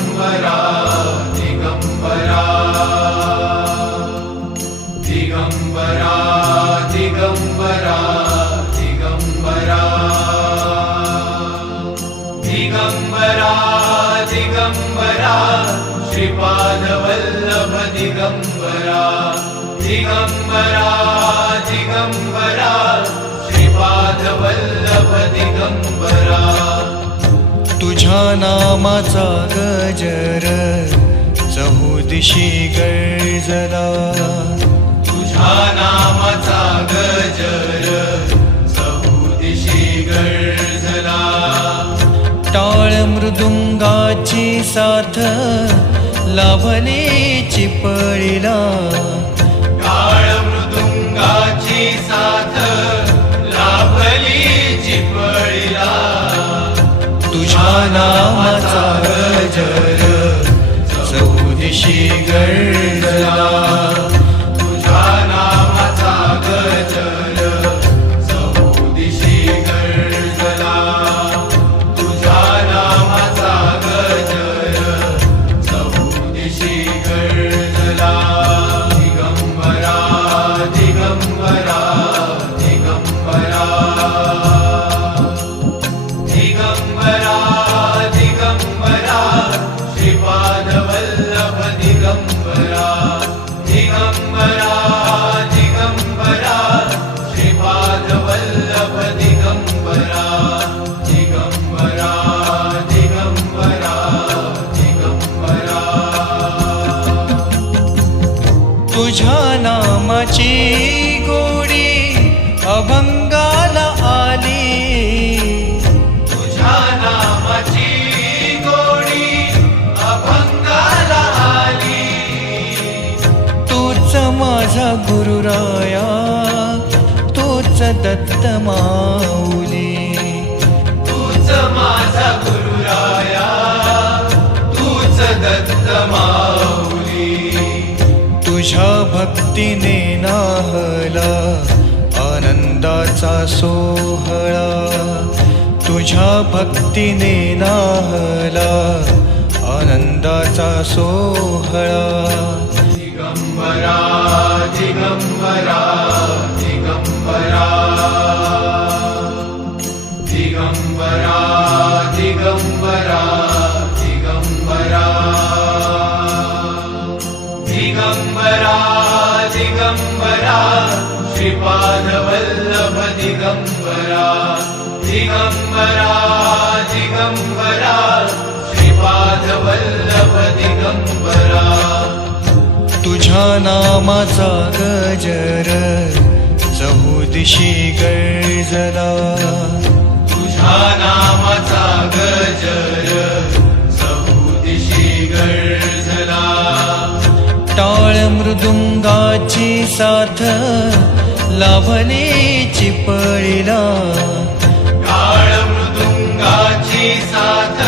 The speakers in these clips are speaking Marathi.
म्बरा जिगम्बरा जिगम्बरा जिगम्बरा जिगम्बरा जिगम्बरा जिगम्बरा श्रीपादवल्लभ दिगम्बरा जिगम्बरा जिगम्बरा श्रीपादवल्लभदिगम्बरा तुझ्या नामाचा गजर चहुदिशी गरजला तुझ्या नामाचा गजर चहुदिशी गर्जला टाळ मृदुंगाची साथ लाभली. तुझ्या नामाचा गजर चहुदिशी गरजला तुझ्या नामाचा गजर चहुदिशी गर्जला तुझ्या नामाचा गजर चहुदिशी गर्जला तुझ्या नामाची गोडी अभंगाला आली. तुझ्या नामाची गोडी अभंगाला आली. तूच माझा गुरुराया तूच दत्त माऊली. भक्तीने नाहला आनंदाचा सोहळा. तुझ्या भक्तीने नाहला आनंदाचा सोहळा. ज्ञानवल्लभ दिगम्बरा दिगम्बरा दिगम्बरा श्रीपादवल्लभ दिगम्बरा तुझ्या नामाचा गजर चहुदिशी गळजला. तुझ्या नामाचा गजर टाळ मृदुंगाची साथ लाभली चिपळीला. काळ मृदुंगाची साथ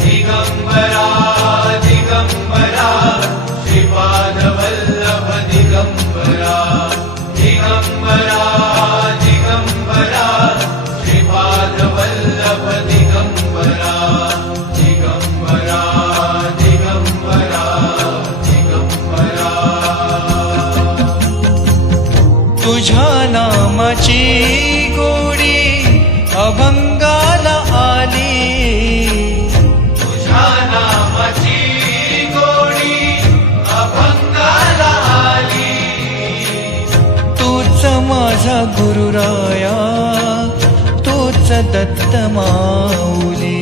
दिगम्बरा दिगम्बरा श्रीपादवल्लभ दिगम्बरा दिगम्बरा दिगम्बरा श्रीपादवल्लभ दिगम्बरा दिगम्बरा नामाची माझा गुरुराया तोच दत्त माऊली.